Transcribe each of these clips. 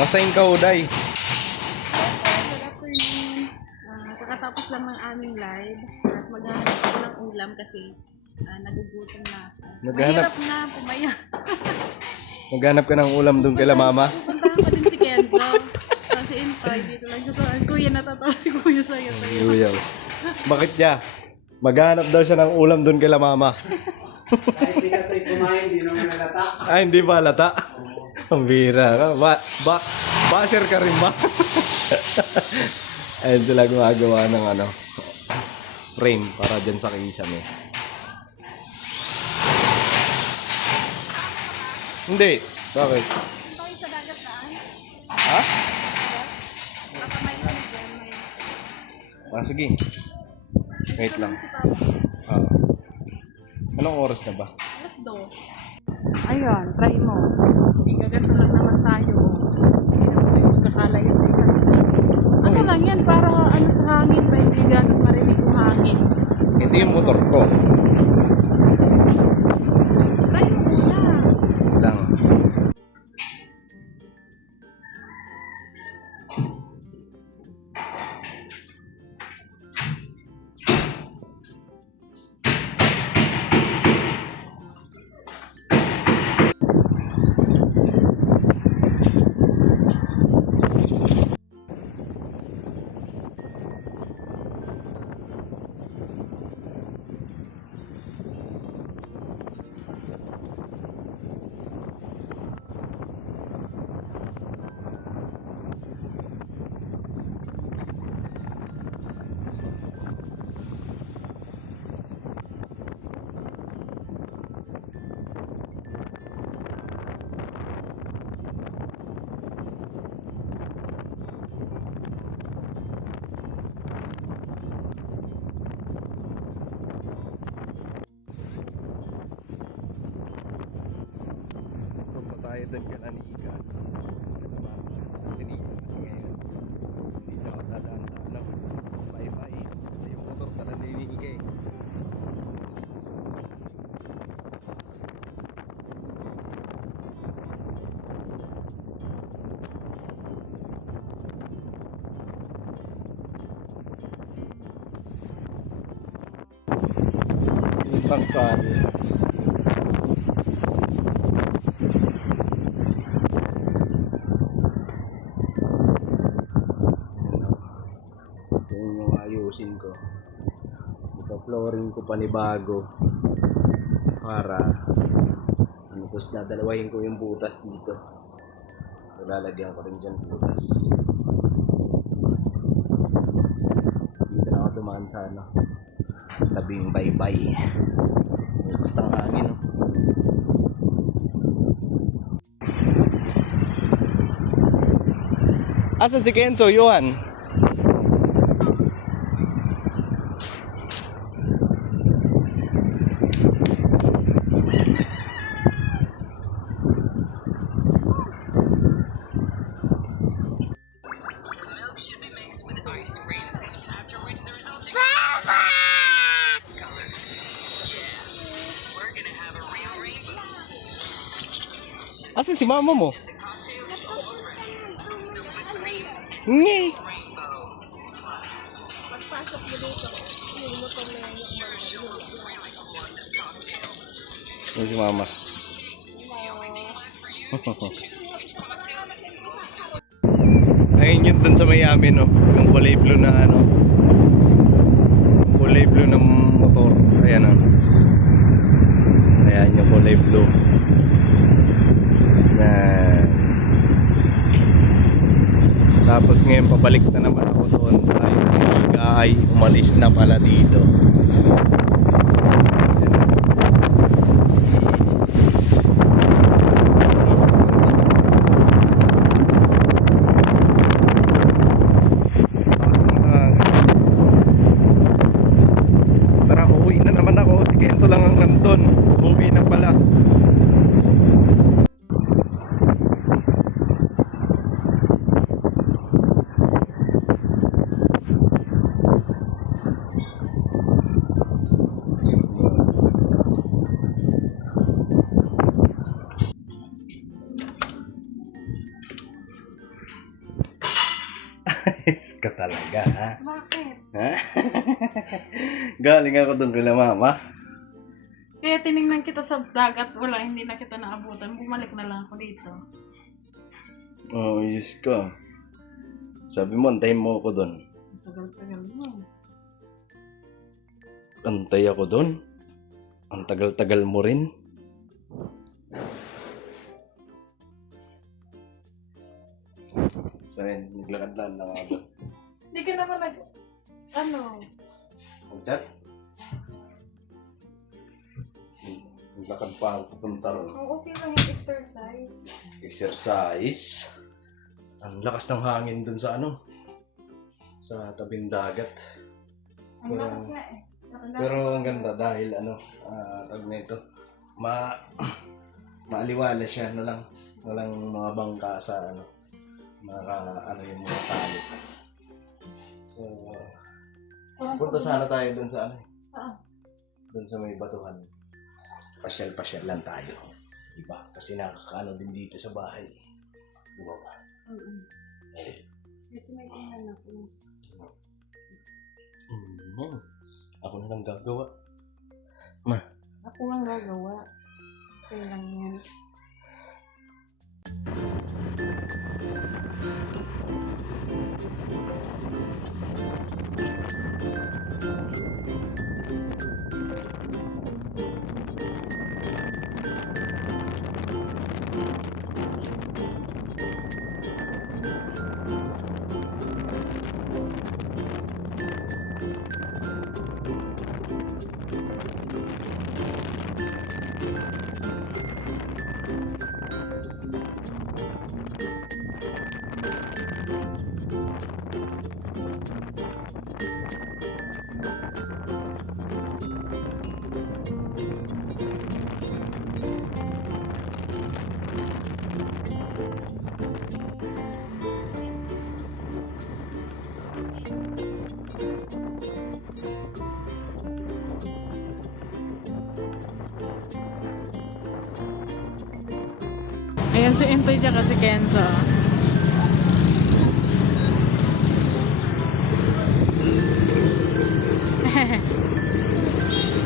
Nasaan ka, Uday? Good afternoon. Kakatapos lang ng aming live at maghanap ako ng ulam kasi nagugutom na ako. Naghanap- Mahirap na pumaya. Maghanap ka ng ulam doon kay Mama? Pupuntahan ko din si Kenzo. Kasi Intoy, dito lang siya. Kuya, natatawa si Kuya sa'yo. Yuyaw. Bakit niya? Maghanap daw siya ng ulam doon kay Mama. Kahit hindi ka tayo kumain, hindi naman nalata. Ay, hindi ba halata? Ang bira ka. Basher ka rin ba? Ayun sila gumagawa ng frame para dyan sa kisame. Hindi. Bakit? Intoy, sa dagat daan. Ha? Baka may ano dyan. May... Ah, sige. Wait lang. Si Papa. Ah. Anong oras na ba? Alas 2. Ayun, try mo. Gaganto lang naman tayo. Hindi tayo magkakalayo sa isa't isa. Ano lang yan, para ano sa hangin, may hindi ganun marinig yung hangin. Ito yung motor ko. Try mo muna. Lang. Punta tayo doon kay Lanika. Kasi ngayon hindi ako dadaan sa Wi-Fi. Kasi yung motor pala nilinika eh. Yung tangkal. So yun yung ayusin ko. Ipa-flooring ko panibago para tapos dadalawahin ko yung butas dito. So, lalagyan ko rin dyan butas. So dito na ako dumaan sa tabing baybay. Basta ang hangin, no? Asa si Kenzo, Johan? Asa si mama mo? Ngi! Pagpasok mo dito, yung motor na yan. Yan si mama. Ayun yun dun sa Miami, no? Yung kulay blue na kulay blue ng motor. Ayan, no? Ayan yung kulay blue. Tapos ngayon pabalik na naman ako doon dahil si Mika ay umalis na pala dito. Tara, uwi na naman ako. Si Kenzo lang ang nandun. Uwi na pala. Yes ka talaga, ha? Bakit? Ha? Galing ako doon kila mama. Kaya tinignan kita sa dagat, wala, hindi na kita naabutan. Bumalik na lang ako dito. Oh, yes ka. Sabi mo, antayin mo ako doon. Tagal-tagal mo. Antay ako doon? Ang tagal-tagal mo rin? So, yun, naglakad lang ako doon. Hindi ka naman ano? Mag-chat? Naglakad pa ako papunta ron. Oh, okay lang yung exercise. Exercise? Ang lakas ng hangin dun sa ano? Sa tabing dagat. Ang lakas nga eh. Pero ang ganda dahil ano, tawag na ito, maaliwala siya, walang mga bangka sa ano, ano yung mga tali. So, punta sana tayo dun sa ano, dun sa may batuhan. Pasyal-pasyal lang tayo. Diba? Kasi nakakaano din dito sa bahay. Diba ba? Kasi may tingnan ako. Ako na lang gagawa. Ako lang gagawa. Okay lang yan. Ayan si Intoy dyan kasi Kenzo.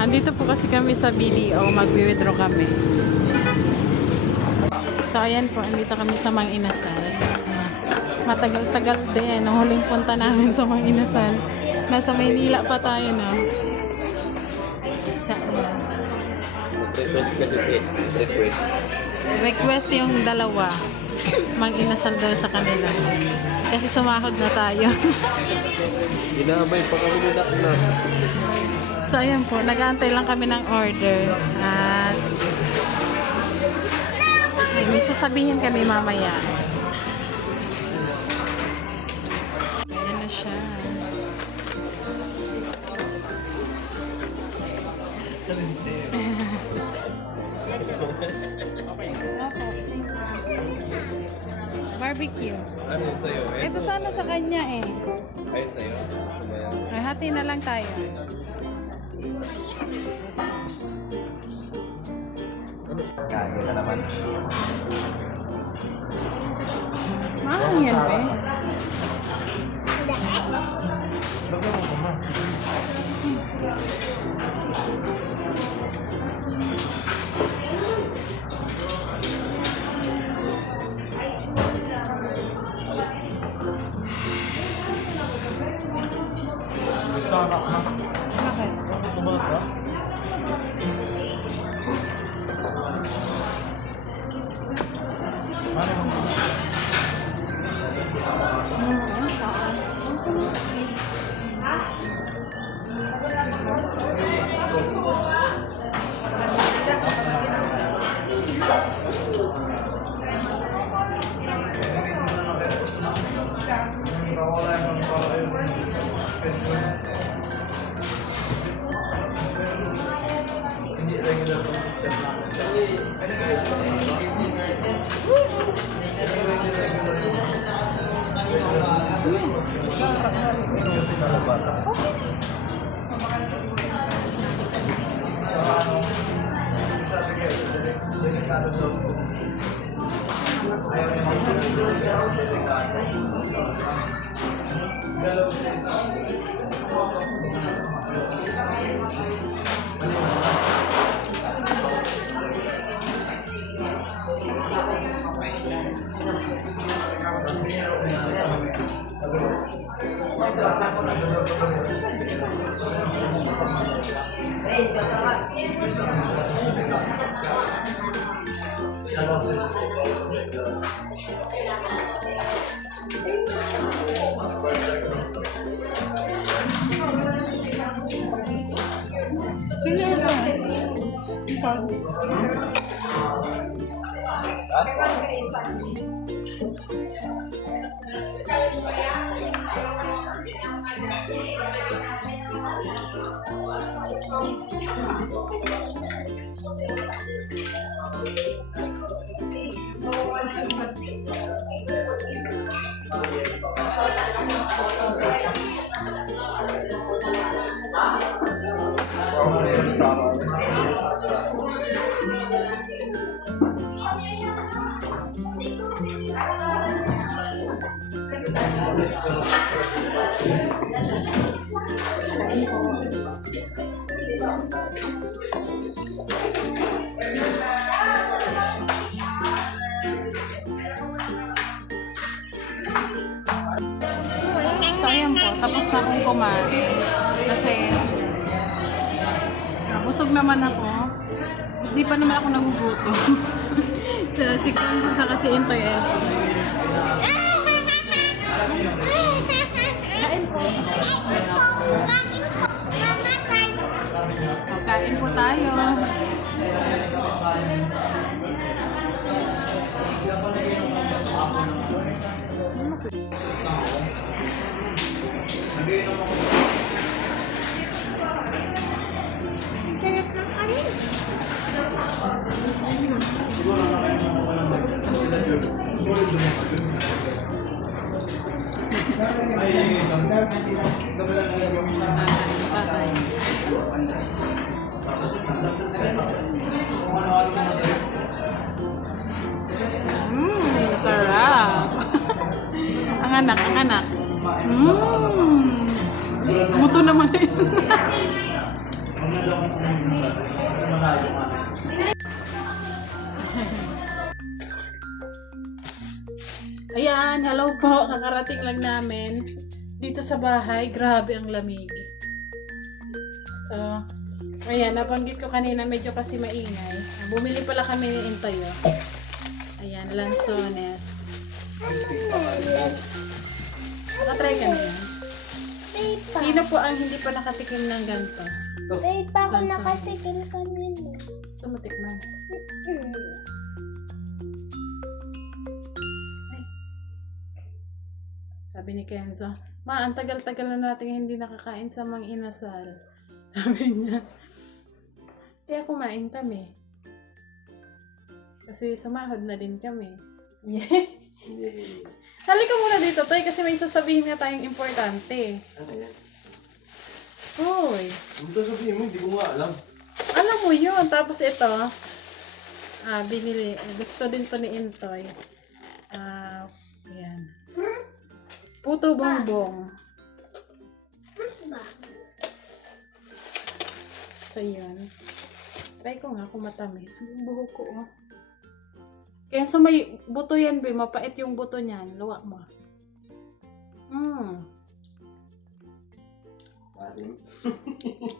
Andito po kasi kami sa BDO, mag-withdraw kami. So ayan po, andito kami sa Mang Inasal. Matagal-tagal din, ang huling punta namin sa Mang Inasal. Nasa Maynila pa tayo, no? Sa Request kasi request. request yung dalawa. Mang Inasal daw sa kanila. Kasi sumahod na tayo. Inaabay pa kami ni Naknak. So ayan po, nag-aantay lang kami ng order. At may sasabihin kami mamaya. Ayan na siya. Barbecue. Ano yun sa'yo? Ito sana sa kanya eh. Ayun sa'yo? Sumaya. Ay, hati na lang tayo. Kaya ka naman. Mahal yan eh. Bakit? So, ayan po. Tapos na akong kumain. Kasi, busog naman ako. Hindi pa naman ako nagugutom. Si Kenzo sa kasi Intoy. Kain po. Kain po tayo. Sarap. Ang anak, ang anak. Buto naman na yun. Ayan, hello po. Kakarating lang namin dito sa bahay. Grabe ang lamig. So, ayan, nabanggit ko kanina medyo kasi maingay. Bumili pala kami ni Intoyo. Ayan, lansones. Nakatry ka na yan? Sino po ang hindi pa nakatikim ng ganito? Wait pa ako nakatikim kanina. So, matikman. Sabi ni Kenzo, Ma, ang tagal-tagal na natin hindi nakakain sa mga inasal. Sabi niya. Kaya kumain kami. Kasi sumahod na din kami. Halika muna dito, Toy, kasi may sasabihin nga tayong importante. Ano yan? Hoy. Ano sabihin mo? Hindi ko nga alam. Alam mo yun. Tapos ito, binili. Gusto din to ni Intoy. Ayan. Puto bongbong. So, yun. Try ko nga kung matamis. Yung buhok ko, oh. Kaya so may buto yan, be. Mapait yung buto niyan. Luwa mo. Asim.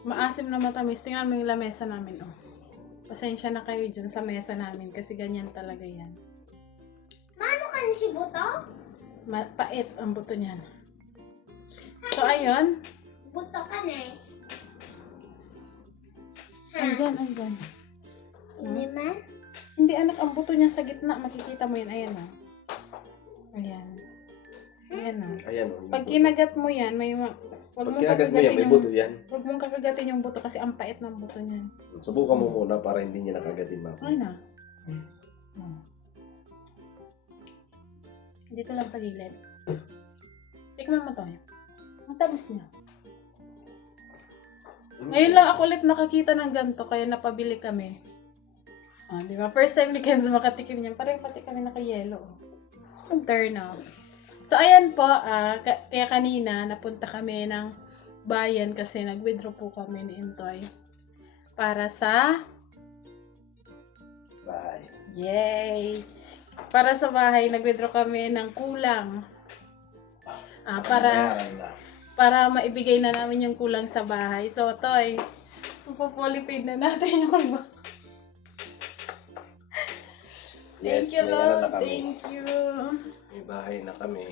Maasim na matamis. Tingnan mo yung lamesa namin, oh. Pasensya na kayo dyan sa mesa namin kasi ganyan talaga yan. Mano ka ni si Buto? Mapait ang buto niyan. So, ayun. Buto ka na eh. Andyan, andyan. Hindi ma? Hindi, anak, ang buto niya sa gitna. Makikita mo yan. Ayan, oh. Ayan. Ayan, oh. Ayan o. Pag kinagat mo yan, may wag Pag mong kinagat mo yan, may buto yan. Huwag mong kakagatin yung buto kasi ang pait ng buto niyan. Subukan mo muna para hindi niya nakagatin ma. Ay na. Dito lang sa gilid. Tikman mo to. Ang tamis niya. Ngayon lang ako ulit nakakita ng ganito kaya napabili kami. Di ba? First time ni Kenzo makatikim niyan. Parang pati kami naka-yellow. Ang turn out. So, ayan po, kaya kanina napunta kami ng bayan kasi nag-withdraw po kami ni Intoy para sa Bye. yay! Para sa bahay, nag-withdraw kami ng kulang. Para maibigay na namin yung kulang sa bahay. So, Toy, pupulipaid na natin yung Yes, Thank you, may ano Lord. na kami. Thank you. May bahay na kami.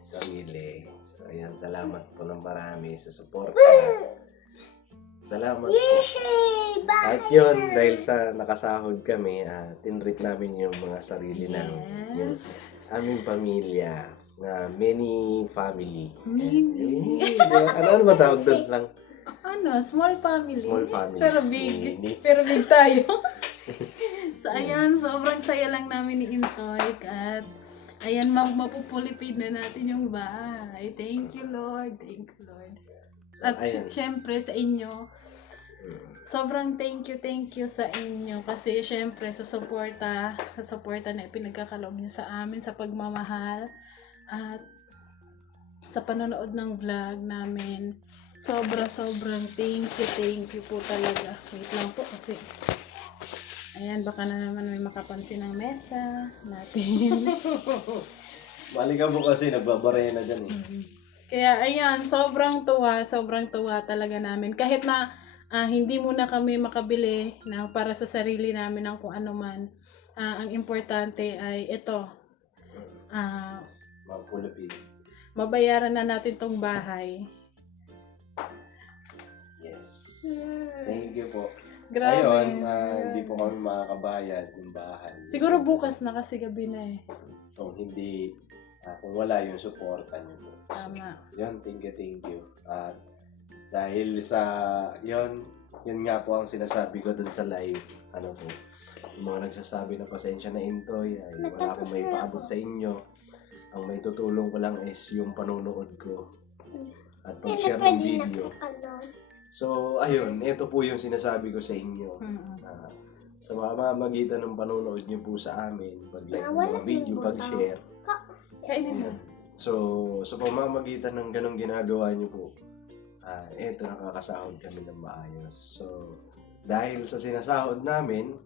Sarili. So, ayan, salamat po ng marami sa support. Salamat po. Yay! Bye! At yun, dahil sa nakasahod kami, tinreat namin yung mga sarili namin. Yung Yes. aming pamilya, na many family. Mini. Ano ba tawag doon lang? Small family. Small family. Pero big. Mini. Pero big tayo. So, ayan, sobrang saya lang namin ni Intoy. At, ayan, mapupulipid na natin yung bahay. Thank you, Lord. Thank you, Lord. So, At ayan. syempre sa inyo, sobrang thank you sa inyo. Kasi syempre sa suporta na pinagkakaloob niyo sa amin, sa pagmamahal, at sa panonood ng vlog namin. Sobrang thank you po talaga. Wait lang po kasi ayan, baka na naman may makapansin ng mesa natin. Balik ka po kasi nagbabaraya na dyan eh. Kaya ayan, sobrang tuwa talaga namin. Kahit na hindi muna kami makabili na para sa sarili namin ng kung ano man. Ang importante ay ito. Magpulapid. Mabayaran na natin tong bahay. Yes. Thank you po. Grabe. Ayun, hindi po kami makakabayad yung bahay. Siguro bukas na kasi gabi na eh. Kung hindi, kung wala yung suporta niyo po. Tama. Yun, thank you. At dahil sa, yun nga po ang sinasabi ko dun sa live. Ano po, yung mga nagsasabi na pasensya na Intoy, ay wala akong may paabot sa inyo. Ang may tutulong ko lang is yung panonood ko. At pag-share ng video. So, ayun, ito po yung sinasabi ko sa inyo. Sa mamamagitan ng panonood niyo po sa amin, pag-like ng mga video, pag-share. Kainin mo. So, sa pamamagitan ng ganong ginagawa niyo po, eto nakakasahod kami ng maayos. So, dahil sa sinasahod namin,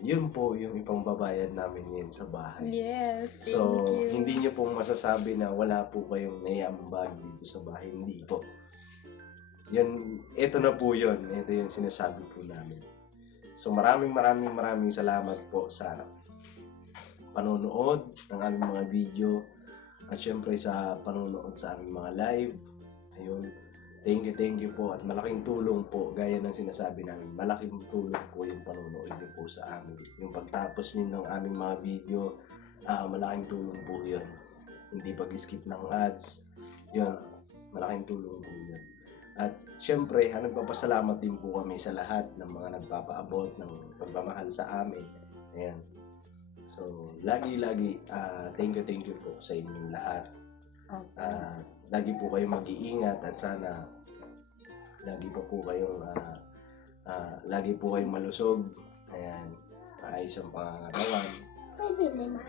yun po yung ipangbabayad namin ngayon sa bahay. Yes, thank So, you. hindi niyo pong masasabi na wala po kayong naiambag dito sa bahay. Hindi po. Yan, ito na po yun. Ito yung sinasabi po namin. So, maraming salamat po sa panonood ng aming mga video at syempre sa panonood sa aming mga live. Ayun. Thank you po at malaking tulong po gaya ng sinasabi namin. Malaking tulong po yung panonood niyo po sa amin. Yung pagtapos niyo ng aming mga video, malaking tulong po yun. Hindi pag-skip ng ads. Yun, malaking tulong po yun. At syempre, nagpapasalamat din po kami sa lahat ng mga nagpapaabot ng pagmamahal sa amin. Ayan. So, lagi, thank you po sa inyong lahat. Lagi po kayong mag-iingat at sana lagi po kayong malusog. Ayan. Maayos ang pangangalawan. Pwede naman.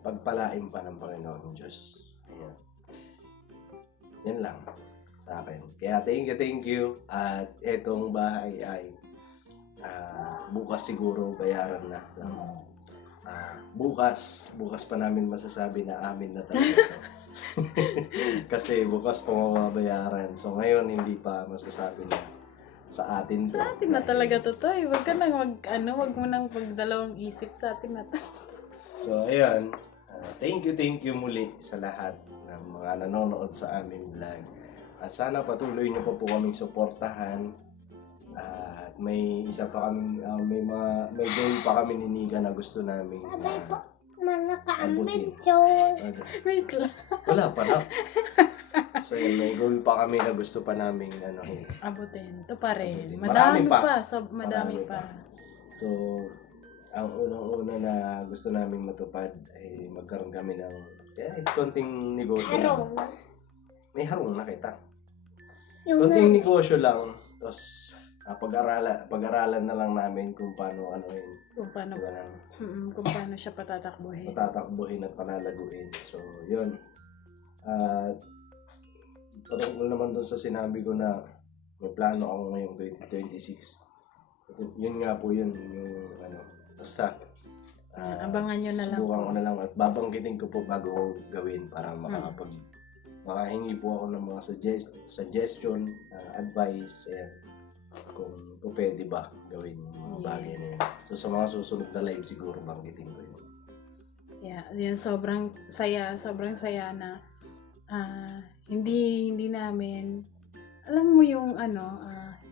Pagpalain pa ng Panginoon Diyos. Ayan. Yan lang sa akin. Kaya thank you. At etong bahay ay bukas siguro bayaran na. Bukas pa namin masasabi na amin na talaga ito. Kasi bukas pa mababayaran. So ngayon hindi pa masasabi na sa atin to. Sa atin na talaga to, Toy. Huwag ka nang wag mo nang pagdalawang isip, sa atin na to. So ayan, thank you muli sa lahat ng mga nanonood sa aming vlog. At sana patuloy niyo pa po kaming suportahan. At may isa pa kami, may goal pa kami ni Niga na gusto namin Sabay po, abutin. mga ka-adventure. Wait lang. Wala pa na. So yun, may goal pa kami na gusto pa namin Abutin. Ito pa rin. Abutin. Madami Marami pa. pa. Madami Marami pa. So, ang unang-una na gusto namin matupad ay magkaroon kami ng konting negosyo. Harong. May harong na kita. Yung Konting negosyo lang. Tapos, pag-aralan na lang namin kung paano Kung paano, kung paano siya patatakbuhin. matatakbuhin at palalaguin. So, yun. Patungkol naman dun sa sinabi ko na may plano ako ngayong 2026. Yun nga po yun, yung basta. Abangan nyo na lang. Subukan ko na lang at babanggitin ko po bago ko gawin para makahingi po ako ng mga suggestion, advice, ayan, kung pwede ba gawin yung mga bagay na yun. So sa mga susunod na live siguro banggitin ko yun. Yeah, yun sobrang saya na hindi namin alam mo yung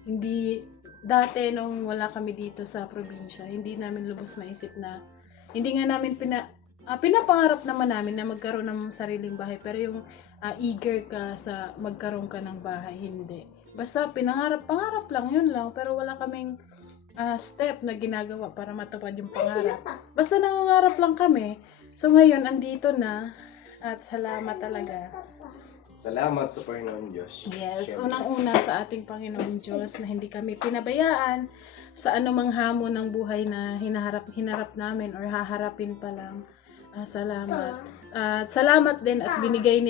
hindi dati nung wala kami dito sa probinsya, hindi namin lubos maisip na hindi nga namin pinapangarap naman namin na magkaroon ng sariling bahay, pero yung eager ka sa magkaroon ka ng bahay, hindi. Basta pangarap lang, yun lang, pero wala kaming step na ginagawa para matupad yung pangarap. Basta nangangarap lang kami. So ngayon, andito na at salamat talaga. Salamat sa Panginoon Diyos. Yes, Siyempre. unang-una sa ating Panginoong Diyos na hindi kami pinabayaan sa anumang hamon ng buhay na hinarap namin or haharapin pa lang. Salamat. At salamat din at binigay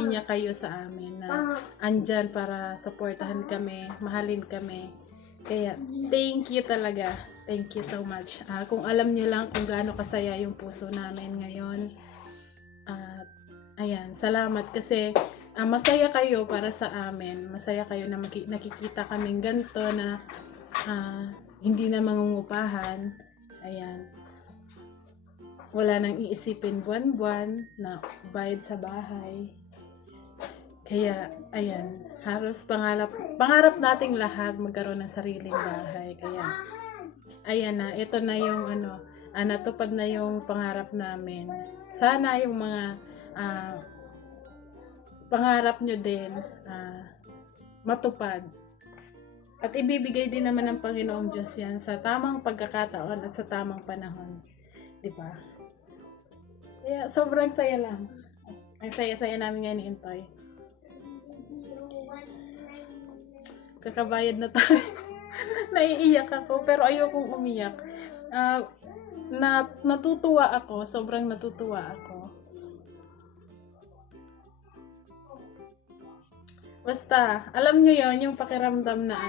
niya kayo sa amin na andyan para suportahan kami, mahalin kami. Kaya thank you talaga. Thank you so much. Kung alam niyo lang kung gaano kasaya yung puso namin ngayon. Ayan, salamat kasi masaya kayo para sa amin. Masaya kayo na nakikita kaming ganito na hindi na mangungupahan. Ayan. Wala nang iisipin buwan-buwan na bayad sa bahay. Kaya, ayan, halos pangarap nating lahat magkaroon ng sariling bahay. Kaya, ayan na, ito na yung natupad na yung pangarap namin. Sana yung mga pangarap nyo din matupad. At ibibigay din naman ng Panginoong Diyos yan sa tamang pagkakataon at sa tamang panahon. Diba? Kaya sobrang saya lang. Ang saya-saya namin ngayon ni Intoy. Kakabayad na tayo. Naiiyak ako, pero ayokong umiyak. Natutuwa ako, sobrang natutuwa ako. Basta, alam nyo yon yung pakiramdam na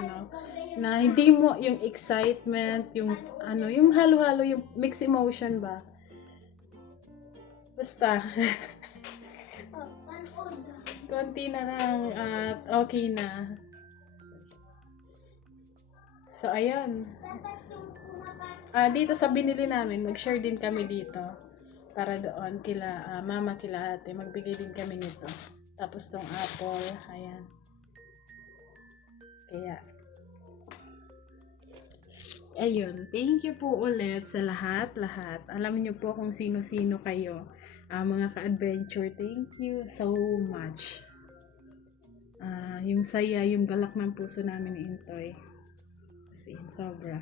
na hindi mo yung excitement, yung halo-halo, yung mixed emotion ba? Basta, konti na lang at okay na. So, ayan. Dito sa binili namin, mag-share din kami dito. Para doon, kila mama, kila ate, magbigay din kami nito. Tapos tong apple, ayan. Kaya, ayun, thank you po ulit sa lahat. Alam niyo po kung sino-sino kayo. Mga ka-adventure, thank you so much. Yung saya, yung galak ng puso namin ni Intoy. Kasi sobra.